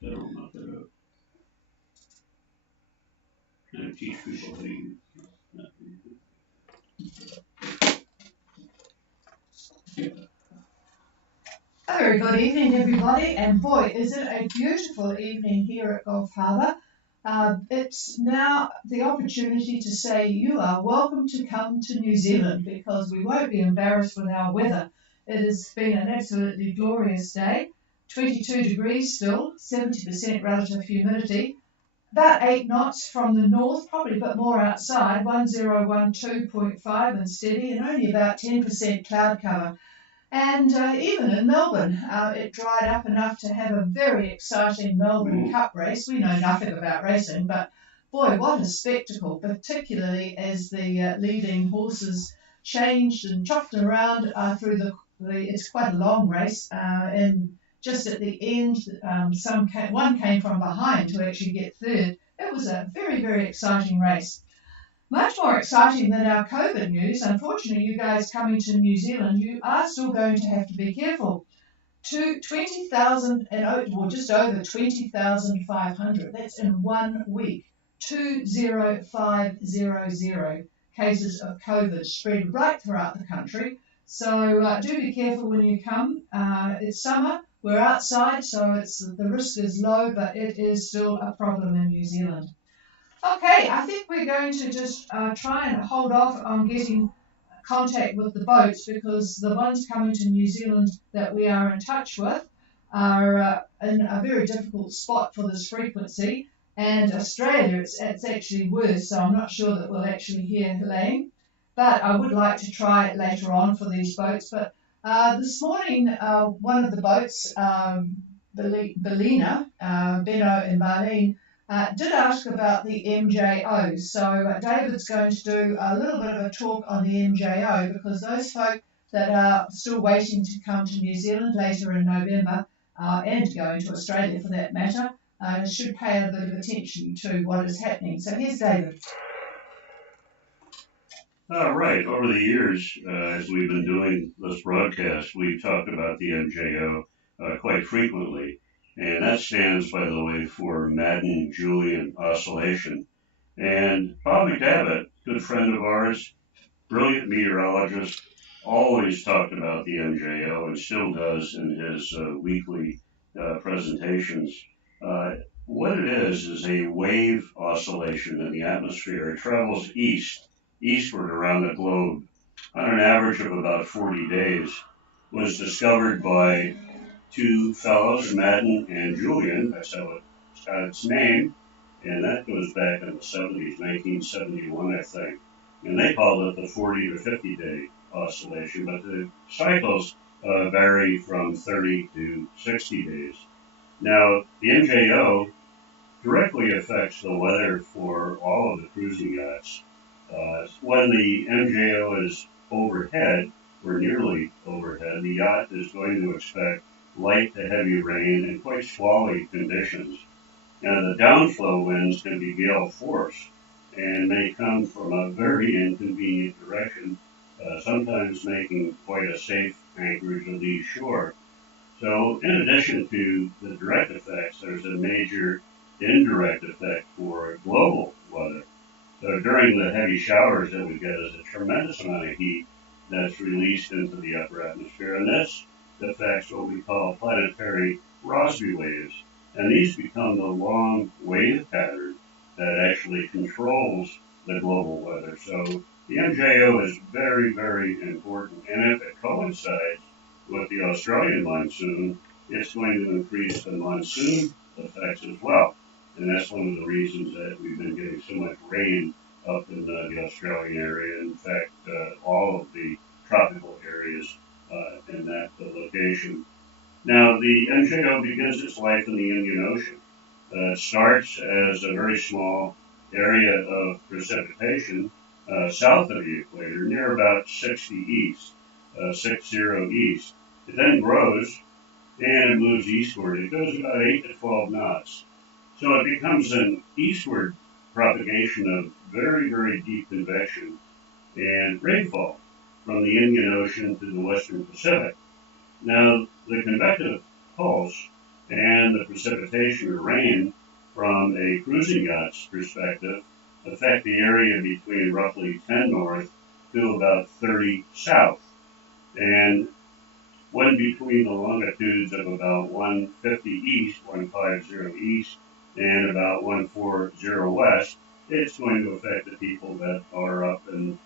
I don't know how to teach people how to use A very good evening, everybody, and boy, is it a beautiful evening here at Gulf Harbour. It's now the opportunity to say you are welcome to come to New Zealand because we won't be embarrassed with our weather. It has been an absolutely glorious day, 22 degrees still, 70% relative humidity, about 8 knots from the north, probably a bit more outside, 1012.5 and steady, and only about 10% cloud cover. And even in Melbourne, it dried up enough to have a very exciting Melbourne Cup race. We know nothing about racing, but boy, what a spectacle, particularly as the leading horses changed and chopped around through it's quite a long race. And just at the end, one came from behind to actually get third. It was a very, very exciting race. Much more exciting than our COVID news. Unfortunately, you guys coming to New Zealand, you are still going to have to be careful. 20,000 or just over 20,500. That's in 1 week. 20500 cases of COVID spread right throughout the country. So do be careful when you come. It's summer. We're outside, so the risk is low, but it is still a problem in New Zealand. Okay, I think we're going to just try and hold off on getting contact with the boats because the ones coming to New Zealand that we are in touch with are in a very difficult spot for this frequency. And Australia, it's actually worse, so I'm not sure that we'll actually hear Helene. But I would like to try it later on for these boats. But this morning, one of the boats, Belina, Benno and Marlene, did ask about the MJO. So David's going to do a little bit of a talk on the MJO because those folk that are still waiting to come to New Zealand later in November and going to Australia for that matter should pay a bit of attention to what is happening. So here's David. Right. Over the years, as we've been doing this broadcast, we've talked about the MJO quite frequently. And that stands, by the way, for Madden-Julian Oscillation. And Bob McDavitt, good friend of ours, brilliant meteorologist, always talked about the MJO and still does in his weekly presentations. What it is a wave oscillation in the atmosphere. It travels eastward around the globe on an average of about 40 days. Was discovered by two fellows, Madden and Julian. That's how it got its name. And that goes back in the 70s, 1971, I think. And they called it the 40 to 50 day oscillation, but the cycles vary from 30 to 60 days. Now, the MJO directly affects the weather for all of the cruising yachts. When the MJO is overhead, or nearly overhead, the yacht is going to expect light to heavy rain and quite squally conditions. And the downflow winds can be gale force and may come from a very inconvenient direction, sometimes making quite a safe anchorage to lee shore. So in addition to the direct effects, there's a major indirect effect for global weather. So during the heavy showers that we get, there's a tremendous amount of heat that's released into the upper atmosphere, and this affects what we call planetary Rossby waves. And these become the long wave pattern that actually controls the global weather. So the MJO is very, very important. And if it coincides with the Australian monsoon, it's going to increase the monsoon effects as well. And that's one of the reasons that we've been getting so much rain up in the Australian area. In fact, all of the tropical areas in that location. Now, the MJO begins its life in the Indian Ocean. It starts as a very small area of precipitation south of the equator, near about 60 east, 60 east. It then grows and it moves eastward. It goes about 8 to 12 knots. So it becomes an eastward propagation of very, very deep convection and rainfall from the Indian Ocean to the Western Pacific. Now, the convective pulse and the precipitation or rain from a cruising yacht's perspective affect the area between roughly 10 north to about 30 south. And when between the longitudes of about 150 east, 150 east, and about 140 west, it's going to affect the people that are up in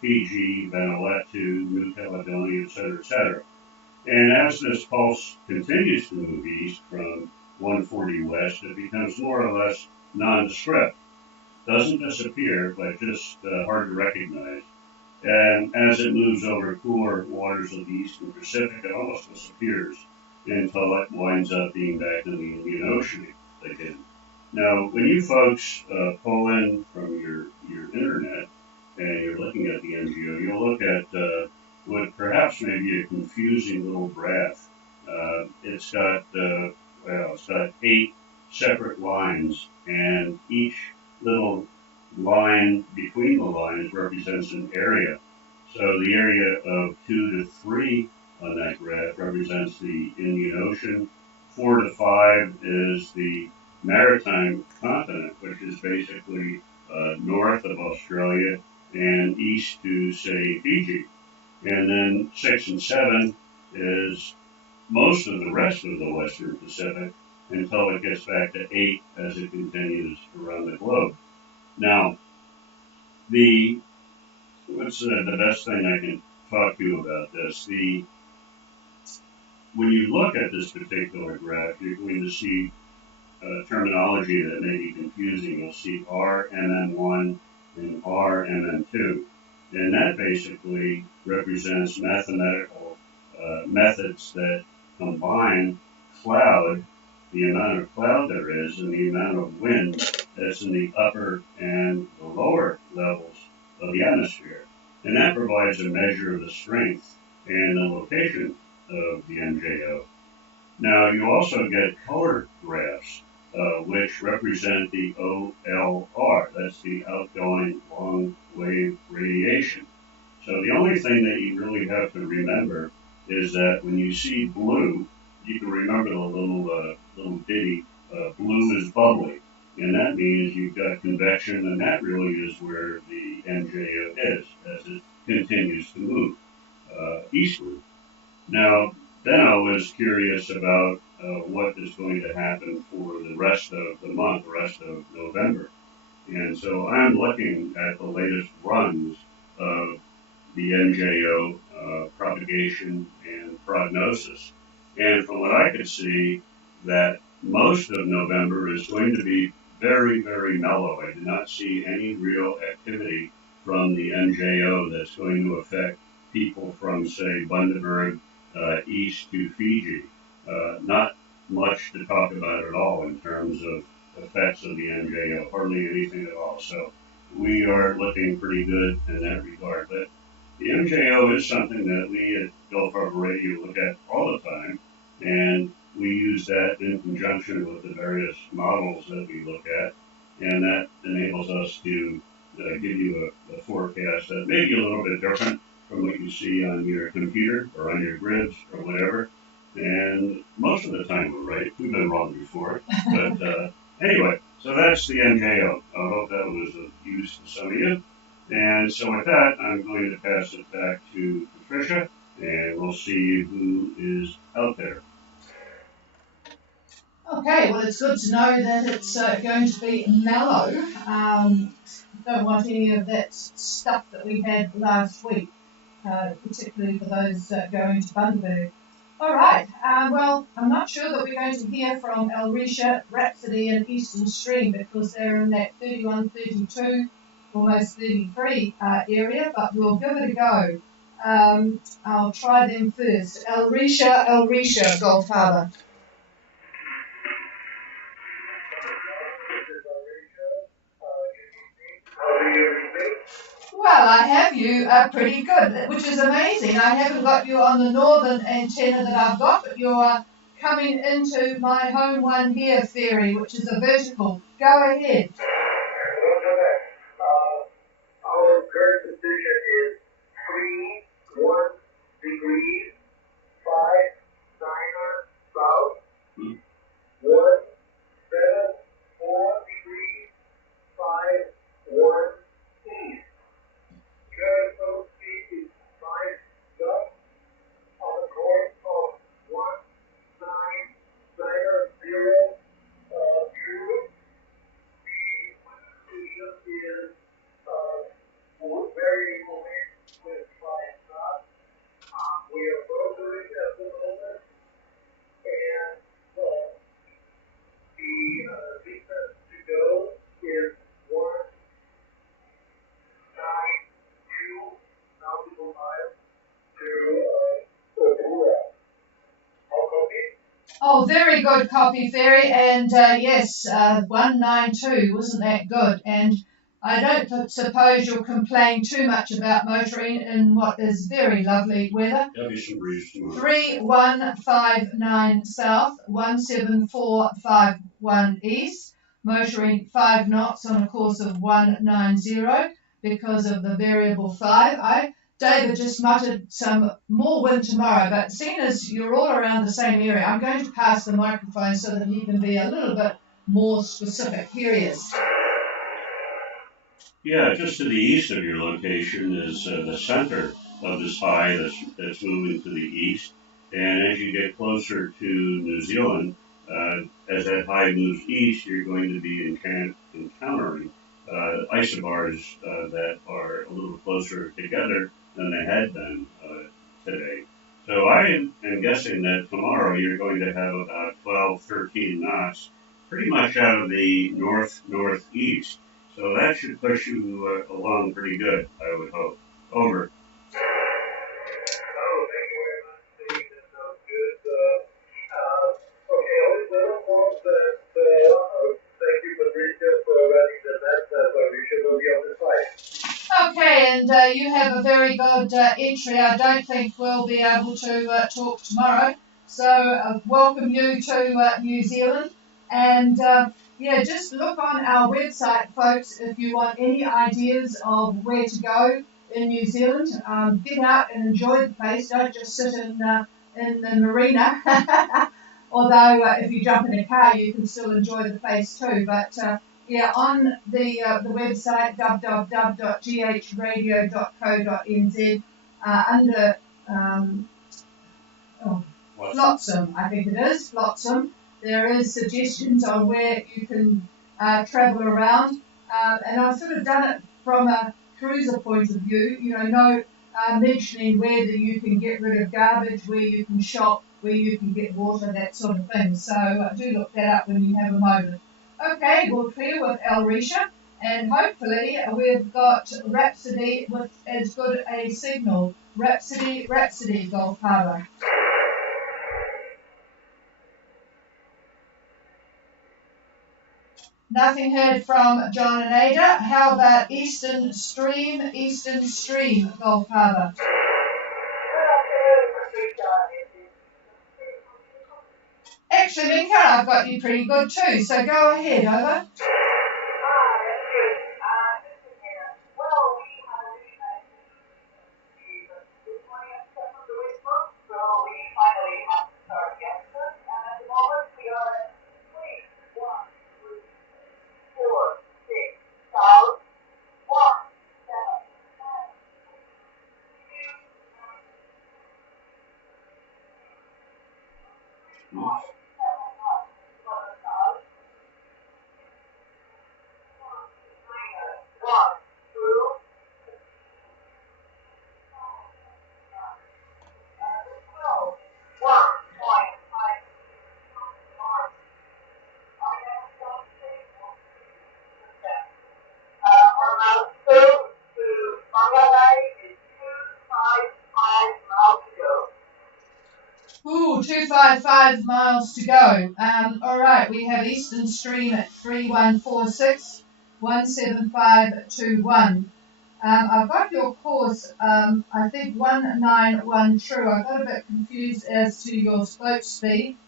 Fiji, Vanuatu, New Caledonia, etc., etc. And as this pulse continues to move east from 140 west, it becomes more or less nondescript. Doesn't disappear, but just hard to recognize. And as it moves over cooler waters of the eastern Pacific, it almost disappears until it winds up being back in the Indian Ocean again. Now, when you folks pull in from your internet and you're looking at the NGO, you'll look at what perhaps may be a confusing little graph. It's got 8 separate lines, and each little line between the lines represents an area. So the area of 2 to 3 on that graph represents the Indian Ocean. 4 to 5 is the maritime continent, which is basically north of Australia and east to, say, Fiji. And then 6 and 7 is most of the rest of the Western Pacific until it gets back to 8 as it continues around the globe. Now, the what's the best thing I can talk to you about this? When you look at this particular graph, you're going to see terminology that may be confusing. You'll see RMM1 and RMM2, and that basically represents mathematical methods that combine cloud, the amount of cloud there is, and the amount of wind that's in the upper and the lower levels of the atmosphere. And that provides a measure of the strength and the location of the MJO. Now, you also get color graphs, which represent the OLR. That's the outgoing long wave radiation. So the only thing that you really have to remember is that when you see blue, you can remember the little ditty, blue is bubbly. And that means you've got convection, and that really is where the MJO is as it continues to move eastward. Now, then I was curious about what is going to happen for the rest of the month, the rest of November. And so I'm looking at the latest runs of the MJO propagation and prognosis. And from what I could see, that most of November is going to be very, very mellow. I do not see any real activity from the MJO that's going to affect people from, say, Bundaberg east to Fiji. Not much to talk about at all in terms of effects of the MJO, hardly anything at all. So we are looking pretty good in that regard. But the MJO is something that we at Gulf Harbor Radio look at all the time, and we use that in conjunction with the various models that we look at, and that enables us to give you a forecast that may be a little bit different from what you see on your computer or on your grids or whatever. And most of the time we're right. We've been wrong before. But anyway, so that's the MJO. I hope that was of use to some of you. And so with that, I'm going to pass it back to Patricia, and we'll see who is out there. Okay, well, it's good to know that it's going to be mellow. Don't want any of that stuff that we had last week, particularly for those going to Bundaberg. All right, well, I'm not sure that we're going to hear from Elrisha, Rhapsody, and Eastern Stream because they're in that 31, 32, almost 33 area, but we'll give it a go. I'll try them first. Elrisha, Gulf Harbour. Well, I have you pretty good, which is amazing. I haven't got you on the northern antenna that I've got, but you're coming into my home one here theory, which is a vertical. Go ahead. Our current position is 3, 1 degrees, 5 south. Oh, very good copy, Ferry. And yes, 192, wasn't that good? And I don't suppose you'll complain too much about motoring in what is very lovely weather. There'll be some breeze tomorrow. 3159 south, 17451 east, motoring 5 knots on a course of 190 because of the variable 5. David just muttered some more wind tomorrow, but seeing as you're all around the same area, I'm going to pass the microphone so that he can be a little bit more specific. Here he is. Yeah, just to the east of your location is the center of this high that's moving to the east. And as you get closer to New Zealand, as that high moves east, you're going to be encountering isobars that are a little closer together than they had been today. So I am guessing that tomorrow you're going to have about 12, 13 knots, pretty much out of the northeast. So that should push you along pretty good, I would hope. Over. Oh, thank you very much, Steve. That sounds good. Okay, always little calls that, thank you, Patricia, for running the net. Patricia will be on the site. Okay, and you have a very good entry. I don't think we'll be able to talk tomorrow. So welcome you to New Zealand. And yeah, just look on our website, folks, if you want any ideas of where to go in New Zealand. Get out and enjoy the place. Don't just sit in the marina. Although if you jump in a car, you can still enjoy the place too. But yeah, on the website www.ghradio.co.nz under Flotsam, I think it is Flotsam. There is suggestions on where you can travel around, and I've sort of done it from a cruiser point of view. You know, no mentioning where that you can get rid of garbage, where you can shop, where you can get water, that sort of thing. So do look that up when you have a moment. Okay, we'll clear with Elrisha, and hopefully we've got Rhapsody with as good a signal. Rhapsody, Gulf Harbour. Nothing heard from John and Ada. How about Eastern Stream, Gulf Harbour? Actually, Minka, I've got you pretty good too, so go ahead, over. Ooh, 255 miles to go. All right, we have Eastern Stream at 3146 17521. I've got your course, I think 191 true. I got a bit confused as to your slope speed,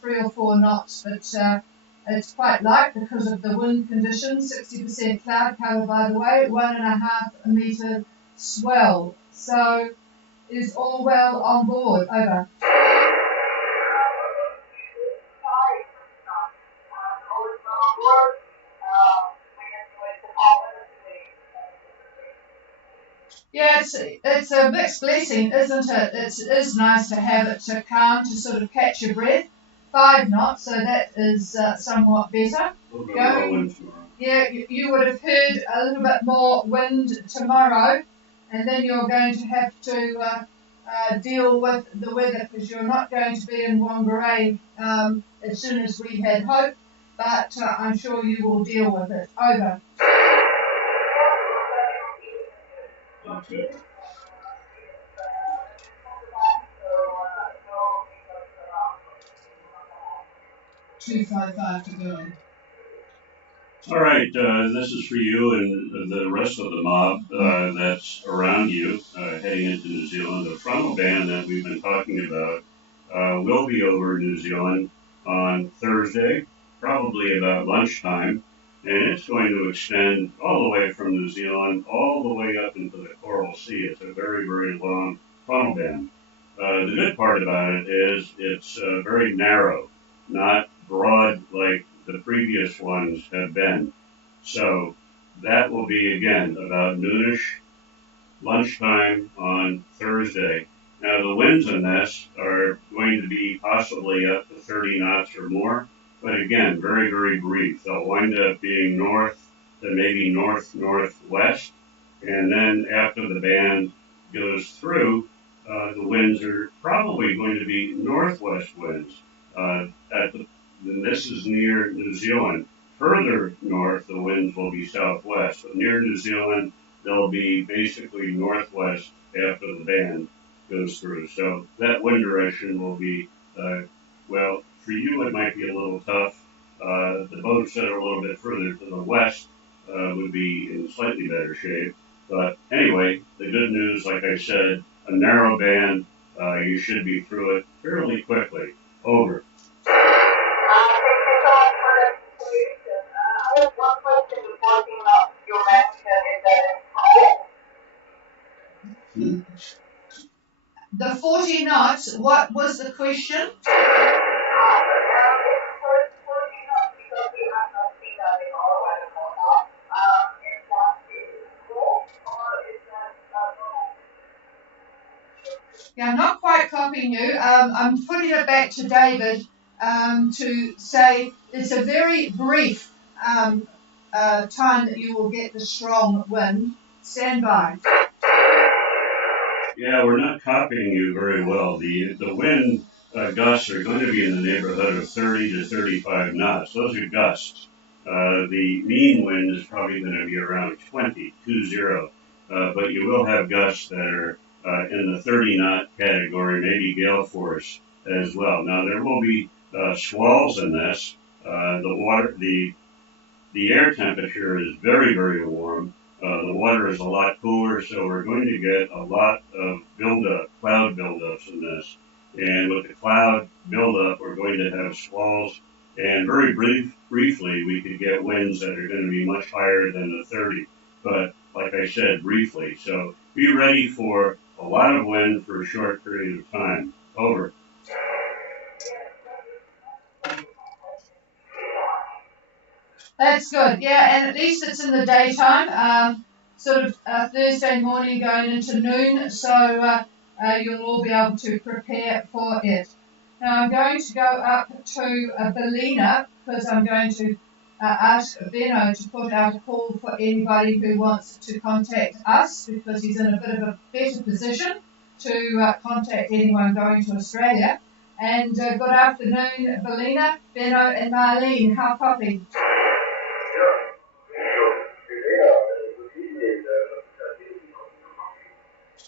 3 or 4 knots, but it's quite light because of the wind conditions. 60% cloud cover, by the way, 1.5 metre swell. So is all well on board? Over. Yeah, it's a mixed blessing, isn't it? It is nice to have it so calm to sort of catch your breath. 5 knots, so that is somewhat better. Going, yeah, you would have heard a little bit more wind tomorrow, and then you're going to have to deal with the weather because you're not going to be in Whangarei as soon as we had hoped, but I'm sure you will deal with it. Over. Okay. 255 to go. All right, this is for you and the rest of the mob that's around you heading into New Zealand. The frontal band that we've been talking about will be over New Zealand on Thursday, probably about lunchtime, and it's going to extend all the way from New Zealand all the way up into the Coral Sea. It's a very, very long frontal band. The good part about it is it's very narrow, not broad like the previous ones have been. So that will be again about noonish lunchtime on Thursday. Now the winds in this are going to be possibly up to 30 knots or more, but again, very, very brief. They'll wind up being north to maybe north-northwest, and then after the band goes through, the winds are probably going to be northwest winds. This is near New Zealand. Further north, the winds will be southwest. But near New Zealand, they'll be basically northwest after the band goes through. So that wind direction will be, well, for you it might be a little tough. The boats that are a little bit further to the west would be in slightly better shape. But anyway, the good news, like I said, a narrow band, you should be through it fairly quickly. Over. Thank you so much for that information. I have one question before you mentioned is that The 40 knots, what was the question? Yeah, I'm not quite copying you. I'm putting it back to David to say it's a very brief time that you will get the strong wind. Stand by. Yeah, we're not copying you very well. The wind gusts are going to be in the neighborhood of 30 to 35 knots. Those are gusts. The mean wind is probably going to be around 20, but you will have gusts that are in the 30 knot category, maybe gale force as well. Now there will be squalls in this. The air temperature is very, very warm. The water is a lot cooler, so we're going to get a lot of cloud buildups in this. And with the cloud buildup, we're going to have squalls. And very briefly, we could get winds that are going to be much higher than the 30. But like I said, briefly. So be ready for a lot of wind for a short period of time. Over. That's good. Yeah, and at least it's in the daytime, sort of Thursday morning going into noon, so you'll all be able to prepare for it. Now I'm going to go up to Bellina because I'm going to ask Benno to put out a call for anybody who wants to contact us because he's in a bit of a better position to contact anyone going to Australia. And good afternoon, Bellina, Benno and Marlene. How copy?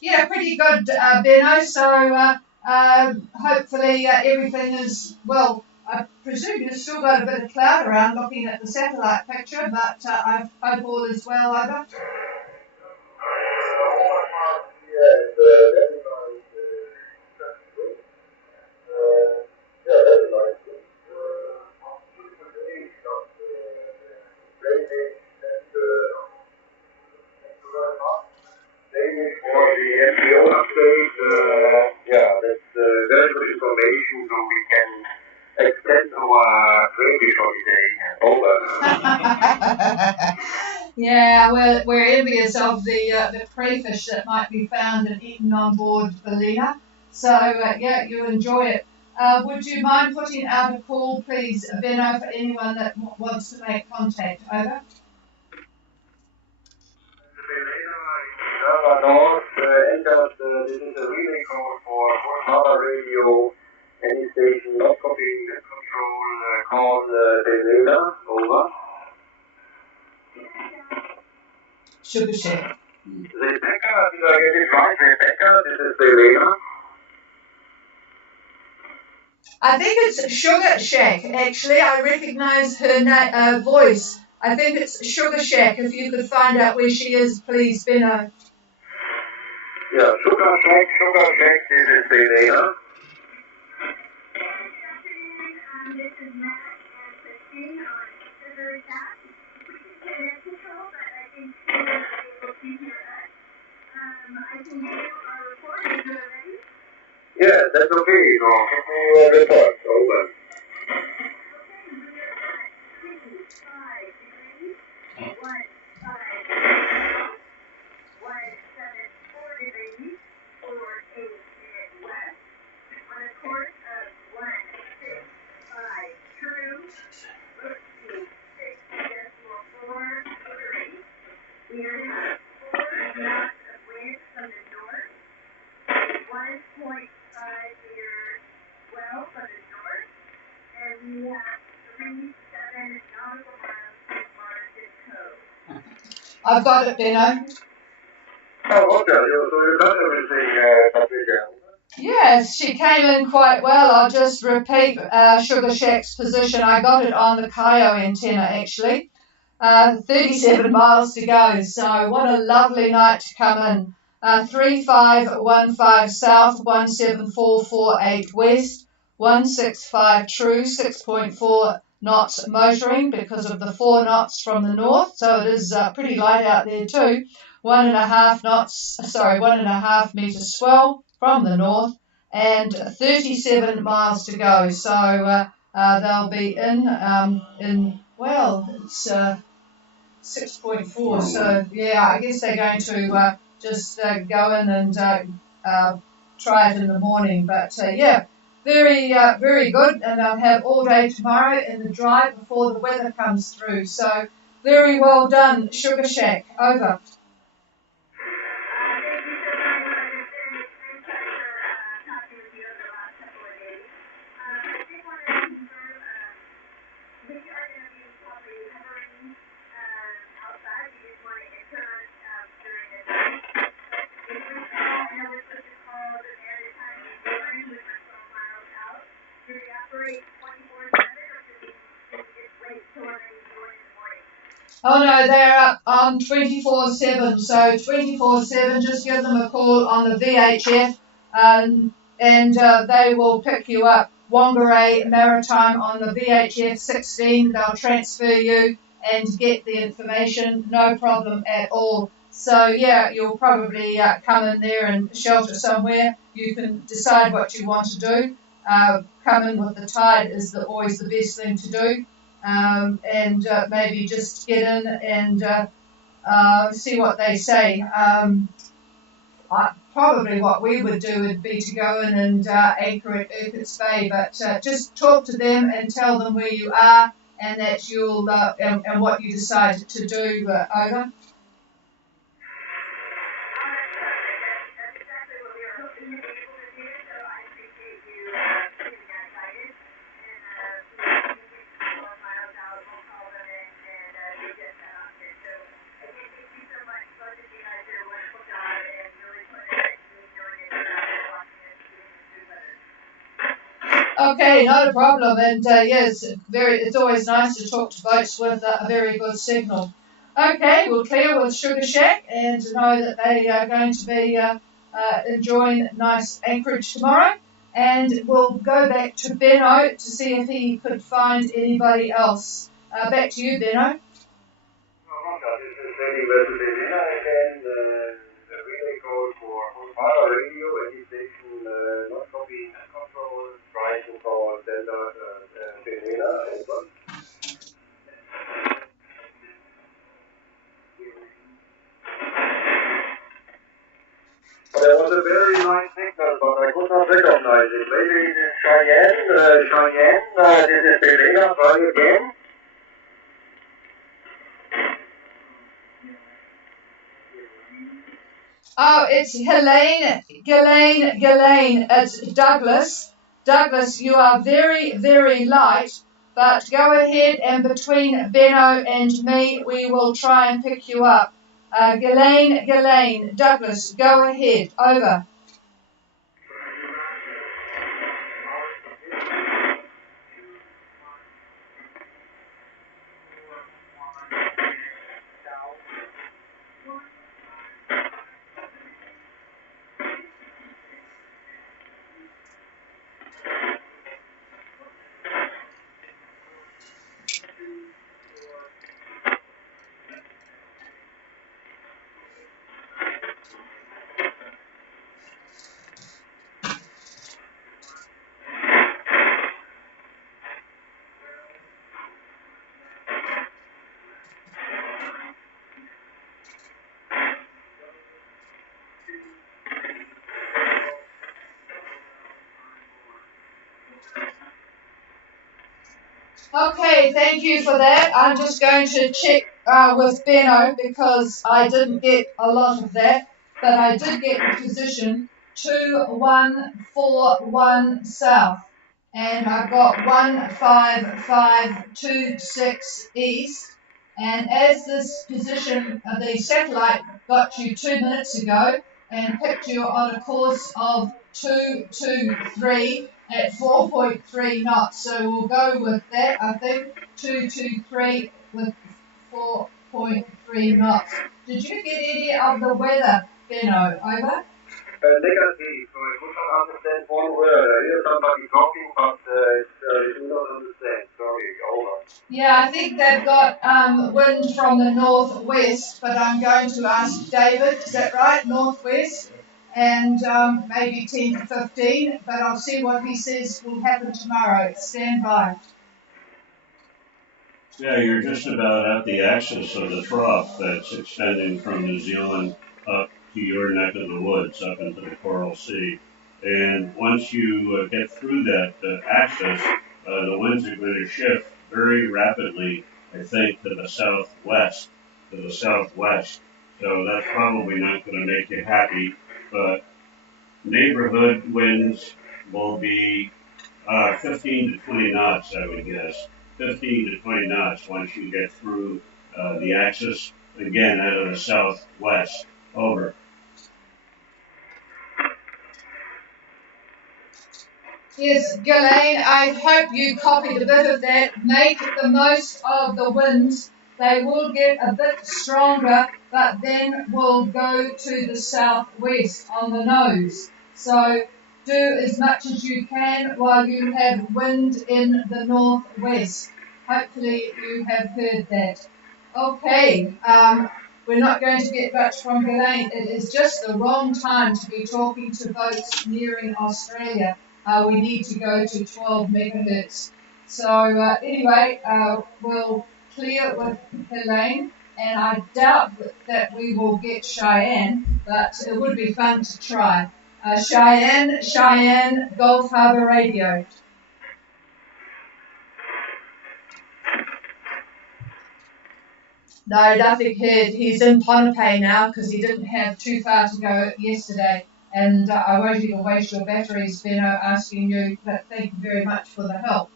Yeah, pretty good, Benno. So hopefully everything is, well, I presume you've still got a bit of cloud around looking at the satellite picture, but I hope all is well over. For the NPO update, that's very good information so we can extend our British holiday over. Yeah, we're envious of the crayfish that might be found and eaten on board Bellina. So yeah, you enjoy it. Would you mind putting out a call, please, Benno, for anyone that wants to make contact? Over. North entered, this is a relay code for Harbour Radio, any station not copying net control, call Helena, over. Sugar Shack. Rebecca, did I get it right? Rebecca, this is Helena. I think it's Sugar Shack, actually. I recognise her voice. I think it's Sugar Shack. If you could find out where she is, please, Benno. Yeah, Sugar Shack, this is Selena. This is Matt and Christine on Sugar Shack. We can hear control, but I think she will be able to hear us. I can do our report if you're ready. Yeah, that's okay. So, give me your report. Over. Okay, we are at 25 degrees, 15 174 degrees, 48-minute west, on a course of 165 true, route to 6.43 degrees. We are at 4 knots of wind from the north, 1.5 meters swell from the north, and we have 37 nautical miles to Marsden Cove. I've got it, Benno. Oh, okay. So you got everything, Patricia. Yes, she came in quite well. I'll just repeat Sugar Shack's position. I got it on the Kaio antenna, actually. 37 miles to go, so what a lovely night to come in. 3515 south, 17448 west, 165 true, 6.4 knots motoring because of the 4 knots from the north, so it is pretty light out there too. 1.5 meters swell from the north, and 37 miles to go. So they'll be in well, it's 6.4. So yeah, I guess they're going to just go in and try it in the morning. But yeah, very good. And they'll have all day tomorrow in the drive before the weather comes through. So very well done, Sugar Shack. Over. Oh no, they're up on 24/7. So 24/7, just give them a call on the VHF, and they will pick you up. Whangarei Maritime on the VHF 16. They'll transfer you and get the information, no problem at all. So yeah, you'll probably come in there and shelter somewhere. You can decide what you want to do. Come in with the tide is always the best thing to do. And maybe just get in and see what they say. Probably what we would do would be to go in and anchor at Urquhart's Bay, but just talk to them and tell them where you are and that you'll and what you decide to do. Over. Okay, not a problem. And yes, it's always nice to talk to boats with a very good signal. Okay, we'll clear with Sugar Shack and to know that they are going to be enjoying nice anchorage tomorrow. And we'll go back to Benno to see if he could find anybody else. Back to you, Benno. This is anywhere to Selena again. The relay code for Harbour Radio, any station not copying net control, trying to call Delta Selena. Over. There was a very nice signal, but I could not recognize it. Maybe it is Cheyenne, this is Selena, try again. Oh, it's Ghislaine. It's Douglas. Douglas, you are very, very light, but go ahead and between Benno and me, we will try and pick you up. Ghislaine, Douglas, go ahead. Over. Okay, thank you for that. I'm just going to check with Benno because I didn't get a lot of that, but I did get the position 2141 south, and I've got 15526 east. And as this position, the satellite got you 2 minutes ago and picked you on a course of 223 at 4.3 knots. So we'll go with that, I think. 223 with 4.3 knots. Did you get any of the weather, Benno? Over? Negative, so I could not understand one word. I hear somebody talking, but I do not understand. Sorry, over. Yeah, I think they've got wind from the northwest, but I'm going to ask David, is that right? Northwest? And maybe 10 to 15, but I'll see what he says will happen tomorrow. Stand by. Yeah, you're just about at the axis of the trough that's extending from New Zealand up to your neck of the woods, up into the Coral Sea. And once you get through that axis, the winds are going to shift very rapidly, I think, to the southwest, to the southwest. So that's probably not going to make you happy, but neighborhood winds will be 15 to 20 knots, I would guess. 15 to 20 knots once you get through the axis, again, out of the southwest. Over. Yes, Ghislaine, I hope you copied a bit of that. Make the most of the winds. They will get a bit stronger, but then will go to the southwest on the nose. So do as much as you can while you have wind in the northwest. Hopefully you have heard that. Okay, we're not going to get much from Ghislaine. It is just the wrong time to be talking to boats nearing Australia. We need to go to 12 megahertz. So anyway, we'll clear with Helene, and I doubt that we will get Cheyenne, but it would be fun to try. Cheyenne, Gulf Harbour Radio. No, nothing heard. He's in Ponape now because he didn't have too far to go yesterday. And I won't even waste your batteries, Benno, asking you, but thank you very much for the help.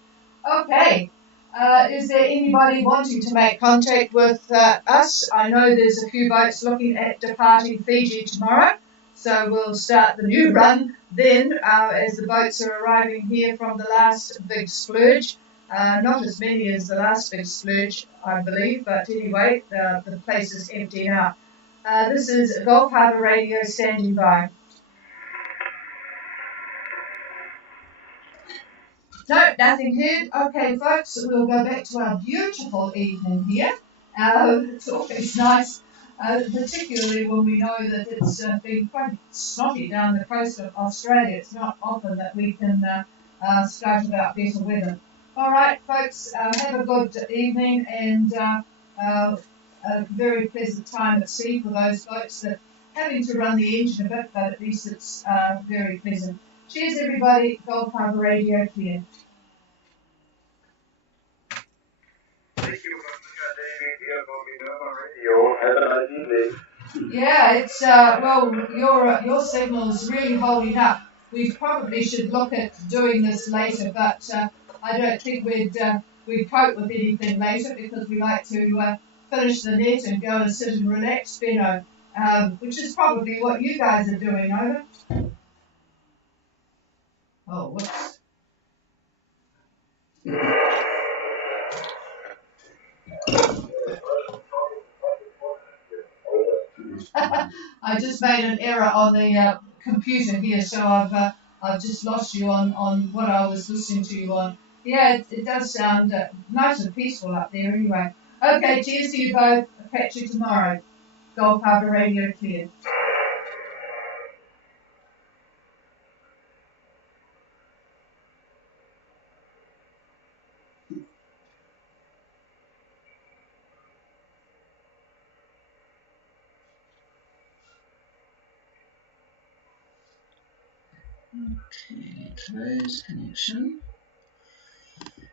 Okay. Is there anybody wanting to make contact with us? I know there's a few boats looking at departing Fiji tomorrow, so we'll start the new run then as the boats are arriving here from the last big splurge. Not as many as the last big splurge, I believe, but anyway, the place is emptying out. This is Gulf Harbour Radio standing by. No, nothing heard. Okay, folks, we'll go back to our beautiful evening here. It's always nice, particularly when we know that it's been quite snotty down the coast of Australia. It's not often that we can start about better weather. All right, folks, have a good evening and a very pleasant time at sea for those boats that having to run the engine a bit, but at least it's very pleasant. Cheers, everybody. Gulf Harbour Radio here. Thank you, David, here for Minerva Radio. Have a nice evening. Yeah, it's well, your signal's really holding up. We probably should look at doing this later, but I don't think we'd cope with anything later because we like to finish the net and go and sit and relax, Benno, which is probably what you guys are doing, over. Oh, whoops. I just made an error on the computer here, so I've just lost you on what I was listening to you on. Yeah, it does sound nice and peaceful up there anyway. Okay, cheers to you both. I'll catch you tomorrow. Gulf Harbour Radio clear. Okay, close connection.